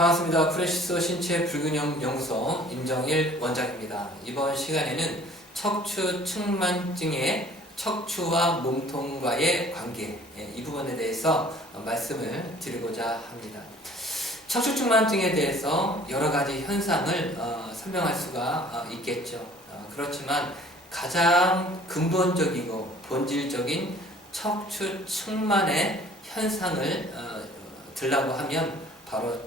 반갑습니다. 프레시스 신체 불균형 연구소 임정일 원장입니다. 이번 시간에는 척추 측만증의 척추와 몸통과의 관계, 이 부분에 대해서 말씀을 드리고자 합니다. 척추 측만증에 대해서 여러 가지 현상을 설명할 수가 있겠죠. 그렇지만 가장 근본적이고 본질적인 척추 측만의 현상을 들라고 하면 바로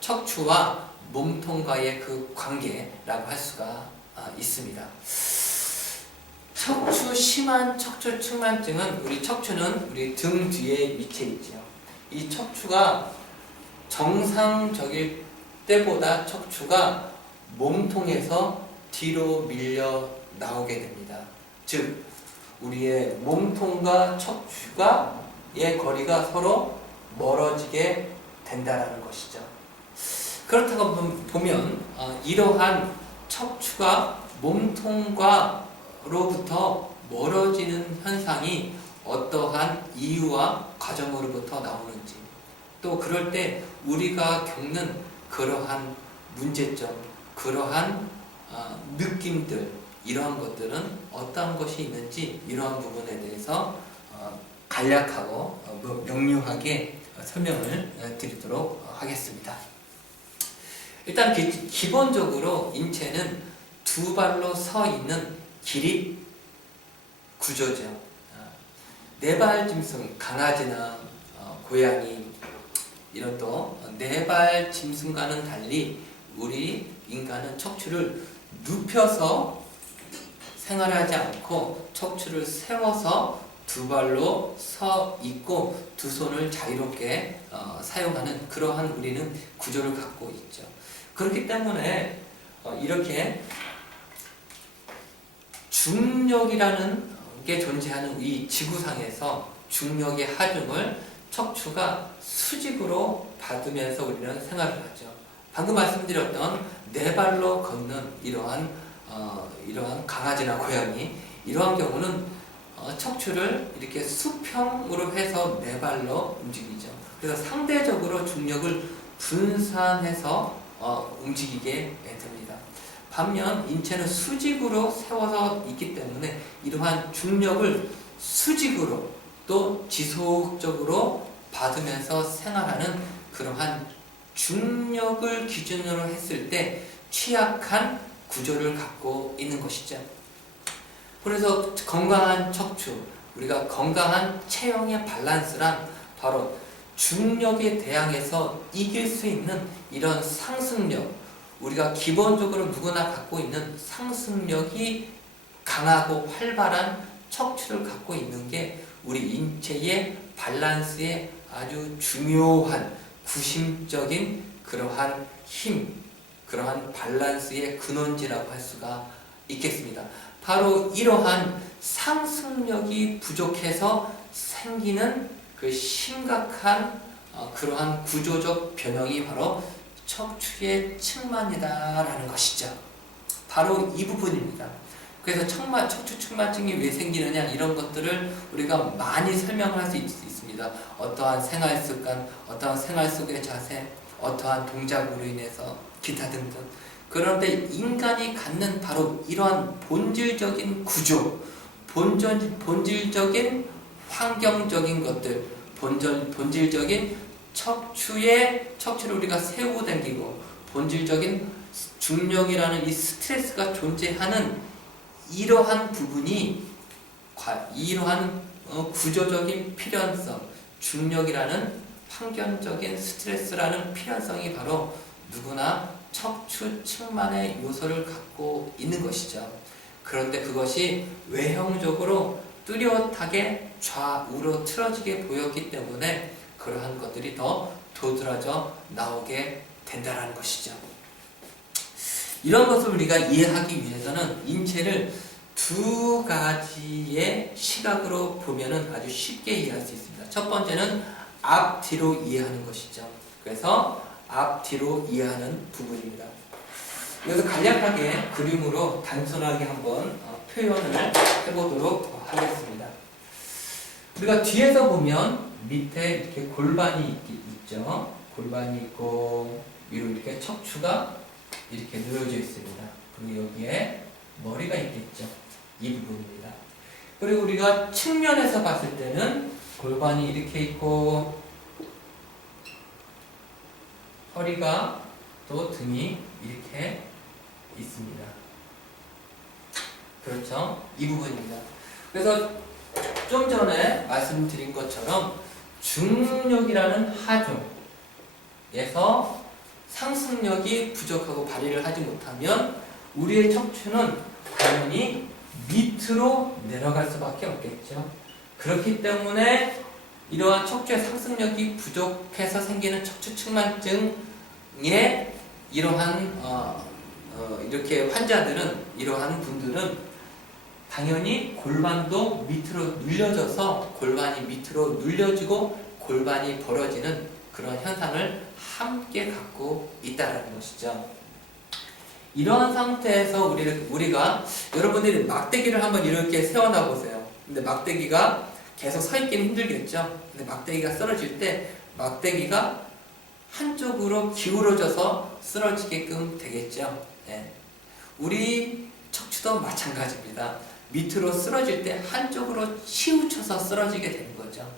척추와 몸통과의 그 관계라고 할 수가 있습니다. 심한 척추 측만증은 우리 척추는 우리 등 뒤에 위치해 있죠. 이 척추가 정상적일 때보다 척추가 몸통에서 뒤로 밀려 나오게 됩니다. 즉, 우리의 몸통과 척추가의 거리가 서로 멀어지게 된다는 것이죠. 그렇다고 보면 이러한 척추가 몸통과로부터 멀어지는 현상이 어떠한 이유와 과정으로부터 나오는지, 또 그럴 때 우리가 겪는 그러한 문제점, 그러한 느낌들, 이러한 것들은 어떠한 것이 있는지, 이러한 부분에 대해서 간략하고 명료하게 설명을 드리도록 하겠습니다. 일단 기본적으로 인체는 두 발로 서 있는 기립 구조죠. 네 발 짐승, 강아지나 고양이, 이런 또 네 발 짐승과는 달리 우리 인간은 척추를 눕혀서 생활하지 않고 척추를 세워서 두 발로 서 있고 두 손을 자유롭게 사용하는 그러한 우리는 구조를 갖고 있죠. 그렇기 때문에 이렇게 중력이라는 게 존재하는 이 지구상에서 중력의 하중을 척추가 수직으로 받으면서 우리는 생활을 하죠. 방금 말씀드렸던 네 발로 걷는 이러한 강아지나 고양이, 이러한 경우는 척추를 이렇게 수평으로 해서 네 발로 움직이죠. 그래서 상대적으로 중력을 분산해서 움직이게 됩니다. 반면 인체는 수직으로 세워서 있기 때문에 이러한 중력을 수직으로 또 지속적으로 받으면서 생활하는 그러한 중력을 기준으로 했을 때 취약한 구조를 갖고 있는 것이죠. 그래서 건강한 척추, 우리가 건강한 체형의 밸런스란 바로 중력에 대항해서 이길 수 있는 이런 상승력, 우리가 기본적으로 누구나 갖고 있는 상승력이 강하고 활발한 척추를 갖고 있는 게 우리 인체의 밸런스에 아주 중요한 구심적인 그러한 힘, 그러한 밸런스의 근원지라고 할 수가 있겠습니다. 바로 이러한 상승력이 부족해서 생기는 그 심각한 그러한 구조적 변형이 바로 척추의 측만이다라는 것이죠. 바로 이 부분입니다. 그래서 척추 측만증이 왜 생기느냐, 이런 것들을 우리가 많이 설명을 할 수 있습니다. 어떠한 생활 습관, 어떠한 생활 속의 자세, 어떠한 동작으로 인해서 기타 등등. 그런데 인간이 갖는 바로 이러한 본질적인 구조, 본질적인 환경적인 것들, 본질적인 척추를 우리가 세우고 당기고 본질적인 중력이라는 이 스트레스가 존재하는 이러한 부분이, 이러한 구조적인 필연성, 중력이라는 환경적인 스트레스라는 필연성이 바로 누구나 척추 측만의 요소를 갖고 있는 것이죠. 그런데 그것이 외형적으로 뚜렷하게 좌우로 틀어지게 보였기 때문에 그러한 것들이 더 도드라져 나오게 된다는 것이죠. 이런 것을 우리가 이해하기 위해서는 인체를 두 가지의 시각으로 보면은 아주 쉽게 이해할 수 있습니다. 첫 번째는 앞뒤로 이해하는 것이죠. 그래서 앞뒤로 이해하는 부분입니다. 여기서 간략하게 그림으로 단순하게 한번 표현을 해보도록 하겠습니다. 우리가 뒤에서 보면 밑에 이렇게 골반이 있죠. 골반이 있고 위로 이렇게 척추가 이렇게 늘어져 있습니다. 그리고 여기에 머리가 있겠죠. 이 부분입니다. 그리고 우리가 측면에서 봤을 때는 골반이 이렇게 있고 허리가 또 등이 이렇게 있습니다. 그렇죠? 이 부분입니다. 그래서 좀 전에 말씀드린 것처럼 중력이라는 하중에서 상승력이 부족하고 발휘를 하지 못하면 우리의 척추는 당연히 밑으로 내려갈 수밖에 없겠죠. 그렇기 때문에 이러한 척추의 상승력이 부족해서 생기는 척추 측만증의 이러한 이렇게 환자들은, 이러한 분들은 당연히 골반도 밑으로 눌려져서 골반이 밑으로 눌려지고 골반이 벌어지는 그런 현상을 함께 갖고 있다는 것이죠. 이러한 상태에서 우리가 여러분들이 막대기를 한번 이렇게 세워놔 보세요. 근데 막대기가 계속 서 있기는 힘들겠죠. 근데 막대기가 쓰러질 때 막대기가 한쪽으로 기울어져서 쓰러지게끔 되겠죠. 네. 우리 척추도 마찬가지입니다. 밑으로 쓰러질 때 한쪽으로 치우쳐서 쓰러지게 되는 거죠.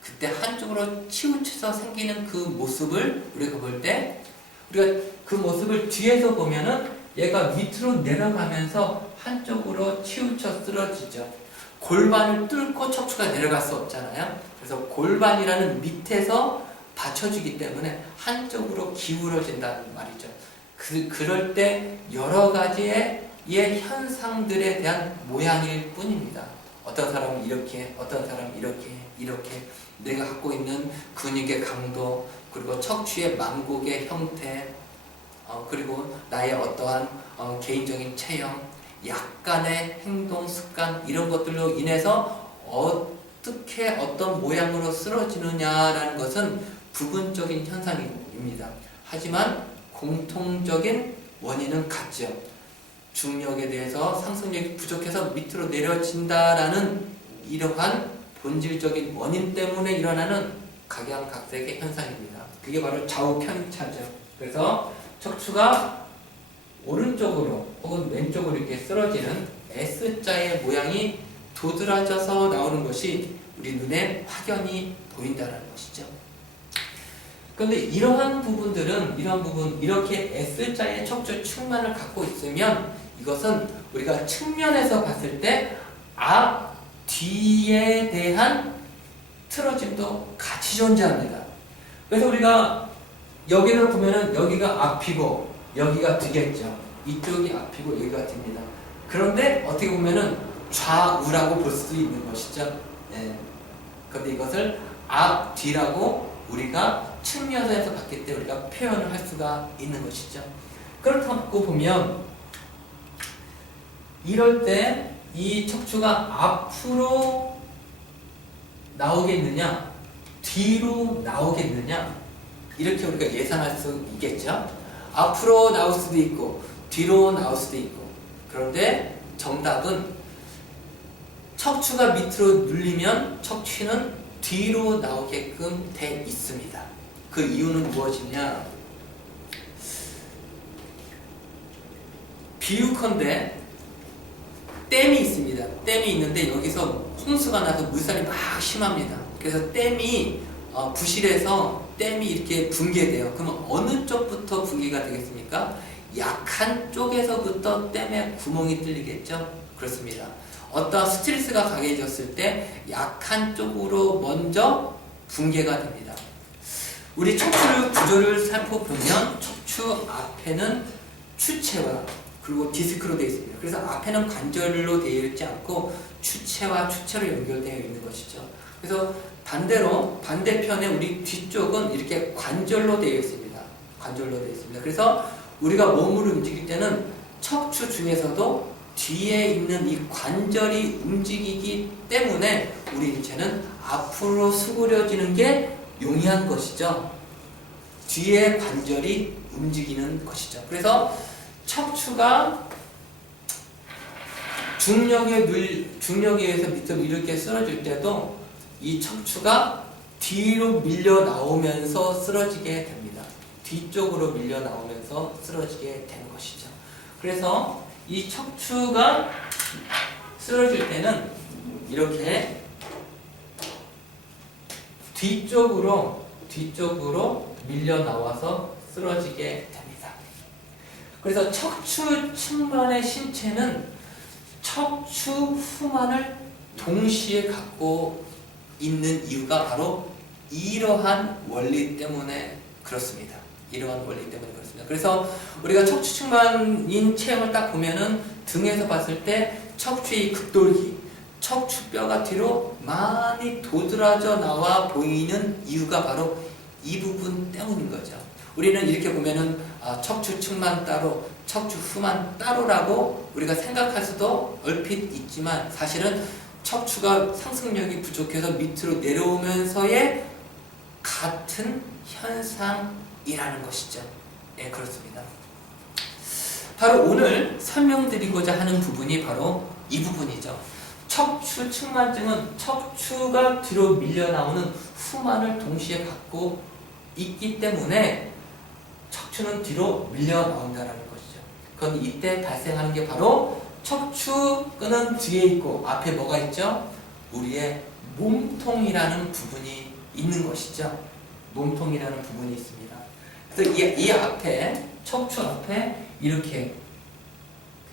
그때 한쪽으로 치우쳐서 생기는 그 모습을 우리가 볼 때, 우리가 그 모습을 뒤에서 보면은 얘가 밑으로 내려가면서 한쪽으로 치우쳐 쓰러지죠. 골반을 뚫고 척추가 내려갈 수 없잖아요. 그래서 골반이라는 밑에서 받쳐주기 때문에 한쪽으로 기울어진다는 말이죠. 그럴 때 여러 가지의 현상들에 대한 모양일 뿐입니다. 어떤 사람은 이렇게, 어떤 사람은 이렇게 내가 갖고 있는 근육의 강도, 그리고 척추의 만곡의 형태, 그리고 나의 어떠한 개인적인 체형, 약간의 행동 습관, 이런 것들로 인해서 어떻게 어떤 모양으로 쓰러지느냐라는 것은 부분적인 현상입니다. 하지만 공통적인 원인은 같죠. 중력에 대해서 상승력이 부족해서 밑으로 내려진다라는 이러한 본질적인 원인 때문에 일어나는 각양각색의 현상입니다. 그게 바로 좌우 편차죠. 그래서 척추가 오른쪽으로 혹은 왼쪽으로 이렇게 쓰러지는 S자의 모양이 도드라져서 나오는 것이 우리 눈에 확연히 보인다는 것이죠. 그런데 이러한 부분들은, 이렇게 S자의 척추 측만을 갖고 있으면 이것은 우리가 측면에서 봤을 때 앞, 뒤에 대한 틀어짐도 같이 존재합니다. 그래서 우리가 여기를 보면은 여기가 앞이고 여기가 뒤겠죠. 이쪽이 앞이고 여기가 뒤입니다. 그런데 어떻게 보면은 좌우라고 볼 수도 있는 것이죠. 네. 그런데 이것을 앞, 뒤라고 우리가 측면에서 봤기 때문에 우리가 표현을 할 수가 있는 것이죠. 그렇다고 보면 이럴 때 이 척추가 앞으로 나오겠느냐, 뒤로 나오겠느냐, 이렇게 우리가 예상할 수 있겠죠. 앞으로 나올 수도 있고 뒤로 나올 수도 있고. 그런데 정답은 척추가 밑으로 눌리면 척추는 뒤로 나오게끔 돼 있습니다. 그 이유는 무엇이냐? 비유컨대 댐이 있습니다. 댐이 있는데 여기서 홍수가 나서 물살이 막 심합니다. 그래서 댐이 부실해서 댐이 이렇게 붕괴돼요. 그러면 어느 쪽부터 붕괴가 되겠습니까? 약한 쪽에서부터 댐에 구멍이 뚫리겠죠? 그렇습니다. 어떤 스트레스가 강해졌을 때 약한 쪽으로 먼저 붕괴가 됩니다. 우리 척추 구조를 살펴보면 척추 앞에는 추체와 그리고 디스크로 되어 있습니다. 그래서 앞에는 관절로 되어 있지 않고 추체와 추체로 연결되어 있는 것이죠. 그래서 반대편에 우리 뒤쪽은 이렇게 관절로 되어 있습니다. 관절로 되어 있습니다. 그래서 우리가 몸을 움직일 때는 척추 중에서도 뒤에 있는 이 관절이 움직이기 때문에 우리 인체는 앞으로 수그려지는 게 용이한 것이죠. 뒤에 관절이 움직이는 것이죠. 그래서 척추가 중력에 의해서 밑으로 이렇게 쓰러질 때도 이 척추가 뒤로 밀려 나오면서 쓰러지게 됩니다. 뒤쪽으로 밀려 나오면서 쓰러지게 되는 것이죠. 그래서 이 척추가 쓰러질 때는 이렇게 뒤쪽으로 밀려 나와서 쓰러지게 됩니다. 그래서 척추 측만의 신체는 척추 후만을 동시에 갖고 있는 이유가 바로 이러한 원리 때문에 그렇습니다. 이러한 원리 때문에 그렇습니다. 그래서 우리가 척추 측만인 체형을 딱 보면은 등에서 봤을 때 척추의 극돌기, 척추뼈가 뒤로 많이 도드라져 나와 보이는 이유가 바로 이 부분 때문인 거죠. 우리는 이렇게 보면은 척추 측만 따로, 척추 후만 따로라고 우리가 생각할 수도 얼핏 있지만 사실은 척추가 상승력이 부족해서 밑으로 내려오면서의 같은 현상이라는 것이죠. 네, 그렇습니다. 바로 오늘 설명드리고자 하는 부분이 바로 이 부분이죠. 척추 측만증은 척추가 뒤로 밀려 나오는 후만을 동시에 갖고 있기 때문에 척추는 뒤로 밀려 나온다는 것이죠. 그런데 이때 발생하는 게 바로 척추는 뒤에 있고 앞에 뭐가 있죠? 우리의 몸통이라는 부분이 있는 것이죠. 몸통이라는 부분이 있습니다. 그래서 이 앞에, 척추 앞에 이렇게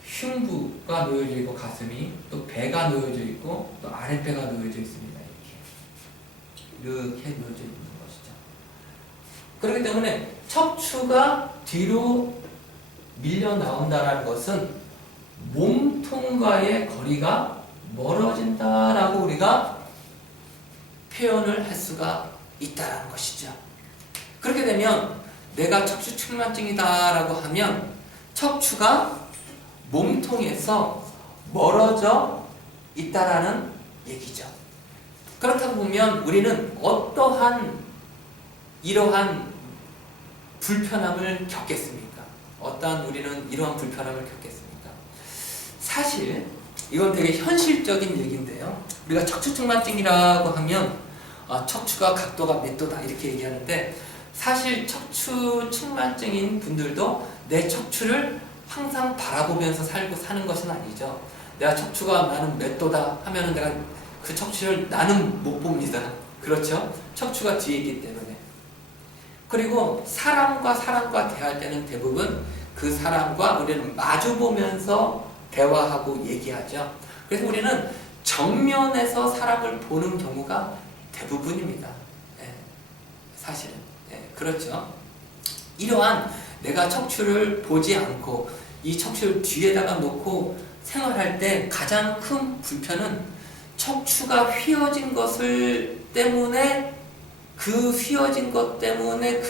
흉부가 놓여져 있고 가슴이, 또 배가 놓여져 있고 또 아랫배가 놓여져 있습니다. 이렇게 놓여져 있는 것이죠. 그렇기 때문에 척추가 뒤로 밀려 나온다는 것은 몸통과의 거리가 멀어진다라고 우리가 표현을 할 수가 있다는 것이죠. 그렇게 되면 내가 척추 측만증이다라고 하면 척추가 몸통에서 멀어져 있다라는 얘기죠. 그렇다고 보면 우리는 어떠한 이러한 불편함을 겪겠습니까? 어떠한 우리는 이러한 불편함을 겪겠습니까? 사실 이건 되게 현실적인 얘기인데요. 우리가 척추 측만증이라고 하면 척추가 각도가 몇 도다 이렇게 얘기하는데 사실 척추 측만증인 분들도 내 척추를 항상 바라보면서 살고 사는 것은 아니죠. 내가 척추가 나는 몇 도다 하면은 내가 그 척추를 나는 못 봅니다. 그렇죠? 척추가 뒤에 있기 때문에. 그리고 사람과 대할 때는 대부분 그 사람과 우리는 마주보면서 대화하고 얘기하죠. 그래서 우리는 정면에서 사람을 보는 경우가 대부분입니다. 네, 사실은. 네, 그렇죠. 이러한 내가 척추를 보지 않고 이 척추를 뒤에다가 놓고 생활할 때 가장 큰 불편은 척추가 휘어진 것을 때문에 그 휘어진 것 때문에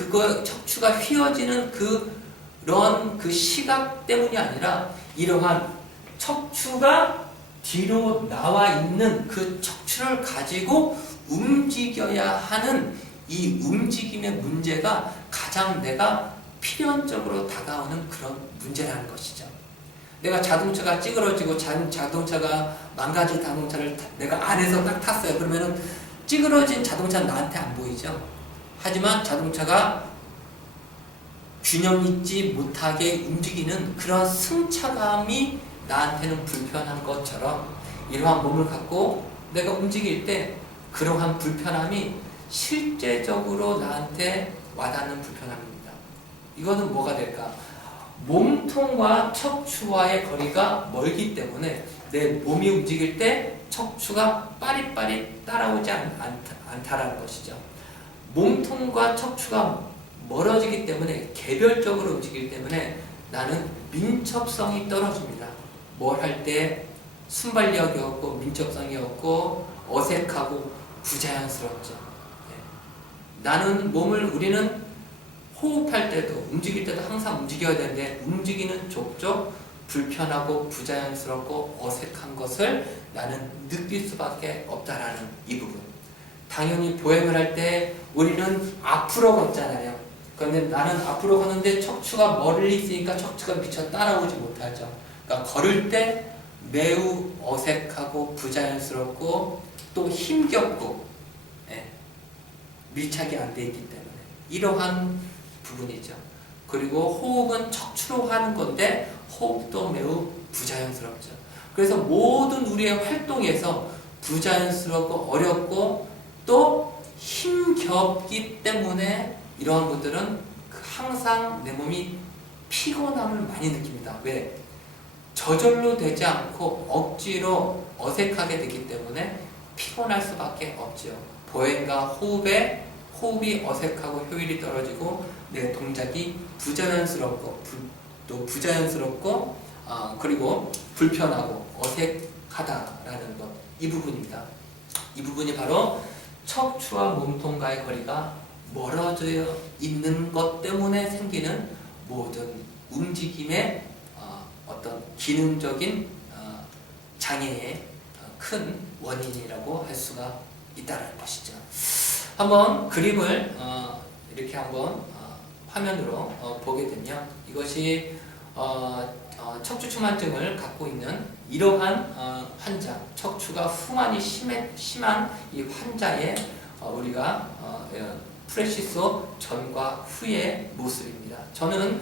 척추가 휘어지는 그런 그 시각 때문이 아니라 이러한 척추가 뒤로 나와 있는 그 척추를 가지고 움직여야 하는 이 움직임의 문제가 가장 내가 필연적으로 다가오는 그런 문제라는 것이죠. 내가 자동차가 찌그러지고 자동차가 망가진 자동차를 내가 안에서 딱 탔어요. 그러면은 찌그러진 자동차는 나한테 안 보이죠. 하지만 자동차가 균형 있지 못하게 움직이는 그런 승차감이 나한테는 불편한 것처럼 이러한 몸을 갖고 내가 움직일 때 그러한 불편함이 실제적으로 나한테 와닿는 불편함입니다. 이거는 뭐가 될까? 몸통과 척추와의 거리가 멀기 때문에 내 몸이 움직일 때 척추가 빠릿빠릿 따라오지 않다라는 것이죠. 몸통과 척추가 멀어지기 때문에 개별적으로 움직이기 때문에 나는 민첩성이 떨어집니다. 뭘 할 때 순발력이 없고 민첩성이 없고 어색하고 부자연스럽죠. 우리는 호흡할 때도 움직일 때도 항상 움직여야 되는데 움직이는 족족 불편하고 부자연스럽고 어색한 것을 나는 느낄 수밖에 없다라는 이 부분. 당연히 보행을 할 때 우리는 앞으로 걷잖아요. 그런데 나는 앞으로 걷는데 척추가 멀리 있으니까 척추가 미처 따라오지 못하죠. 그러니까 걸을 때 매우 어색하고 부자연스럽고 또 힘겹고 밀착이 안 돼 있기 때문에 이러한 부분이죠. 그리고 호흡은 척추로 하는 건데 호흡도 매우 부자연스럽죠. 그래서 모든 우리의 활동에서 부자연스럽고 어렵고 또 힘겹기 때문에 이러한 분들은 항상 내 몸이 피곤함을 많이 느낍니다. 왜? 저절로 되지 않고 억지로 어색하게 되기 때문에 피곤할 수밖에 없죠. 보행과 호흡이 어색하고 효율이 떨어지고 내 동작이 부자연스럽고 또 부자연스럽고 그리고 불편하고 어색하다라는 것, 이 부분입니다. 이 부분이 바로 척추와 몸통과의 거리가 멀어져 있는 것 때문에 생기는 모든 움직임의 어떤 기능적인 장애의 큰 원인이라고 할 수가 있다는 것이죠. 한번 그림을 이렇게 한번 화면으로 보게 되면 이것이 척추충만증을 갖고 있는 이러한 환자, 척추가 후만이 심한 이 환자의 우리가 프레시소 전과 후의 모습입니다. 저는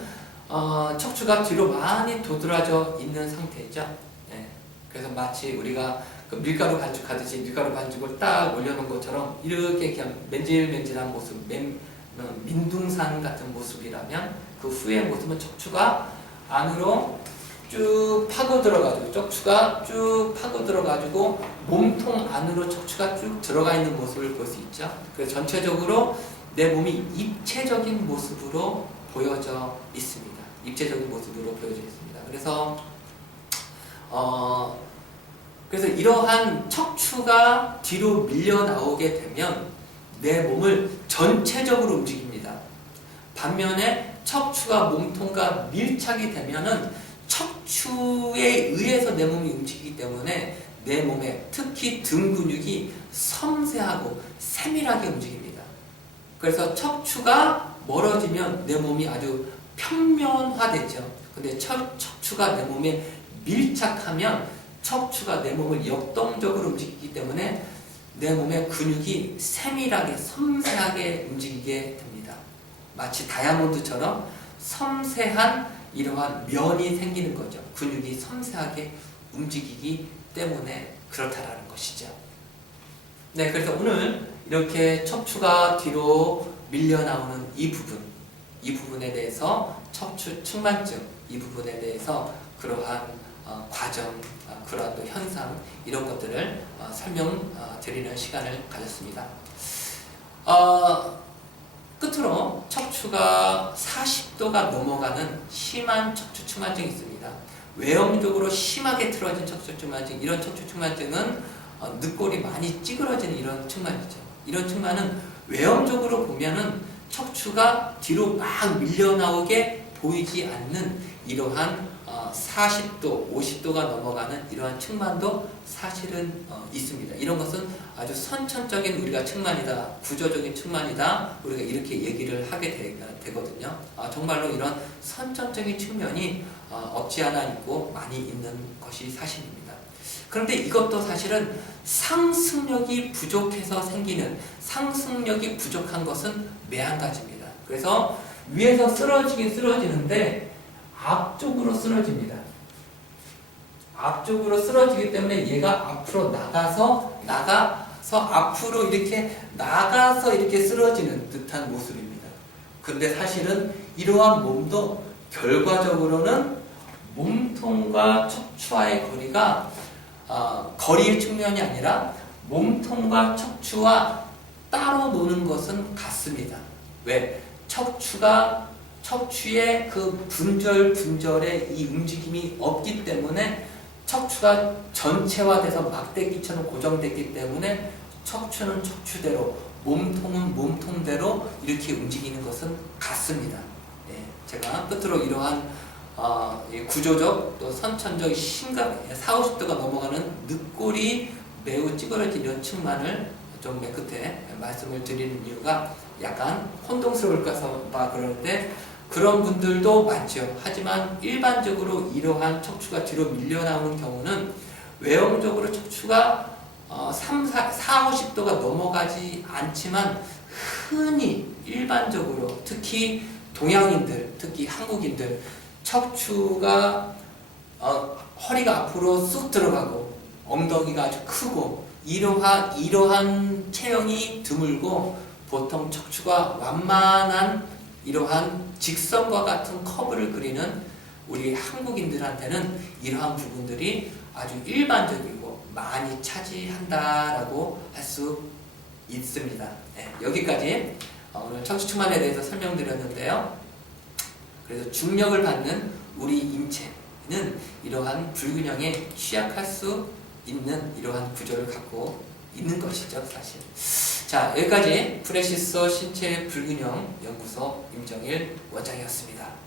척추가 뒤로 많이 도드라져 있는 상태죠. 네. 그래서 마치 우리가 그 밀가루 반죽하듯이 밀가루 반죽을 딱 올려놓은 것처럼 이렇게 그냥 맨질맨질한 모습, 민둥산 같은 모습이라면 그 후의 모습은 척추가 안으로 쭉 파고 들어가지고 척추가 쭉 파고 들어가지고 몸통 안으로 척추가 쭉 들어가 있는 모습을 볼 수 있죠. 그래서 전체적으로 내 몸이 입체적인 모습으로 보여져 있습니다. 입체적인 모습으로 보여져 있습니다. 그래서 이러한 척추가 뒤로 밀려 나오게 되면 내 몸을 전체적으로 움직입니다. 반면에 척추가 몸통과 밀착이 되면은 척추에 의해서 내 몸이 움직이기 때문에 내 몸에 특히 등 근육이 섬세하고 세밀하게 움직입니다. 그래서 척추가 멀어지면 내 몸이 아주 평면화되죠. 근데 척추가 내 몸에 밀착하면 척추가 내 몸을 역동적으로 움직이기 때문에 내 몸의 근육이 세밀하게 섬세하게 움직이게 됩니다. 마치 다이아몬드처럼 섬세한 이러한 면이 생기는 거죠. 근육이 섬세하게 움직이기 때문에 그렇다라는 것이죠. 네, 그래서 오늘 이렇게 척추가 뒤로 밀려 나오는 이 부분에 대해서 척추 측만증, 이 부분에 대해서 그러한 과정, 그러한 또 현상, 이런 것들을 설명드리는 시간을 가졌습니다. 끝으로 척추가 40도가 넘어가는 심한 척추 측만증이 있습니다. 외형적으로 심하게 틀어진 척추 측만증, 이런 척추 측만증은 늑골이 많이 찌그러지는 이런 측만이죠. 이런 측만은 외형적으로 보면은 척추가 뒤로 막 밀려 나오게 보이지 않는 이러한 40도, 50도가 넘어가는 이러한 측만도 사실은 있습니다. 이런 것은 아주 선천적인 우리가 측만이다, 구조적인 측만이다, 우리가 이렇게 얘기를 하게 되거든요. 정말로 이런 선천적인 측면이 없지 않아 있고 많이 있는 것이 사실입니다. 그런데 이것도 사실은 상승력이 부족해서 생기는, 상승력이 부족한 것은 매한 가지입니다. 그래서 위에서 쓰러지긴 쓰러지는데 앞쪽으로 쓰러집니다. 앞쪽으로 쓰러지기 때문에 얘가 앞으로 나가서 앞으로 이렇게 나가서 이렇게 쓰러지는 듯한 모습입니다. 근데 사실은 이러한 몸도 결과적으로는 몸통과 척추와의 거리가 거리의 측면이 아니라 몸통과 척추와 따로 노는 것은 같습니다. 왜? 척추의 그 분절의 이 움직임이 없기 때문에 척추가 전체화돼서 막대기처럼 고정됐기 때문에 척추는 척추대로, 몸통은 몸통대로 이렇게 움직이는 것은 같습니다. 예, 제가 끝으로 이러한 구조적 또 선천적 심각 40~50도가 넘어가는 늑골이 매우 찌그러진 이런 측만을 좀 맨 끝에 말씀을 드리는 이유가 약간 혼동스러울까 봐 그러는데 그런 분들도 많죠. 하지만 일반적으로 이러한 척추가 뒤로 밀려 나오는 경우는 외형적으로 척추가 40~50도가 넘어가지 않지만 흔히 일반적으로 특히 동양인들, 특히 한국인들 척추가 허리가 앞으로 쑥 들어가고 엉덩이가 아주 크고 이러한 체형이 드물고 보통 척추가 완만한 이러한 직선과 같은 커브를 그리는 우리 한국인들한테는 이러한 부분들이 아주 일반적이고 많이 차지한다라고 할 수 있습니다. 네, 여기까지 오늘 척추측만에 대해서 설명드렸는데요. 그래서 중력을 받는 우리 인체는 이러한 불균형에 취약할 수 있는 이러한 구조를 갖고 있는 것이죠, 사실. 자, 여기까지 프레시소 신체 불균형 연구소 임정일 원장이었습니다.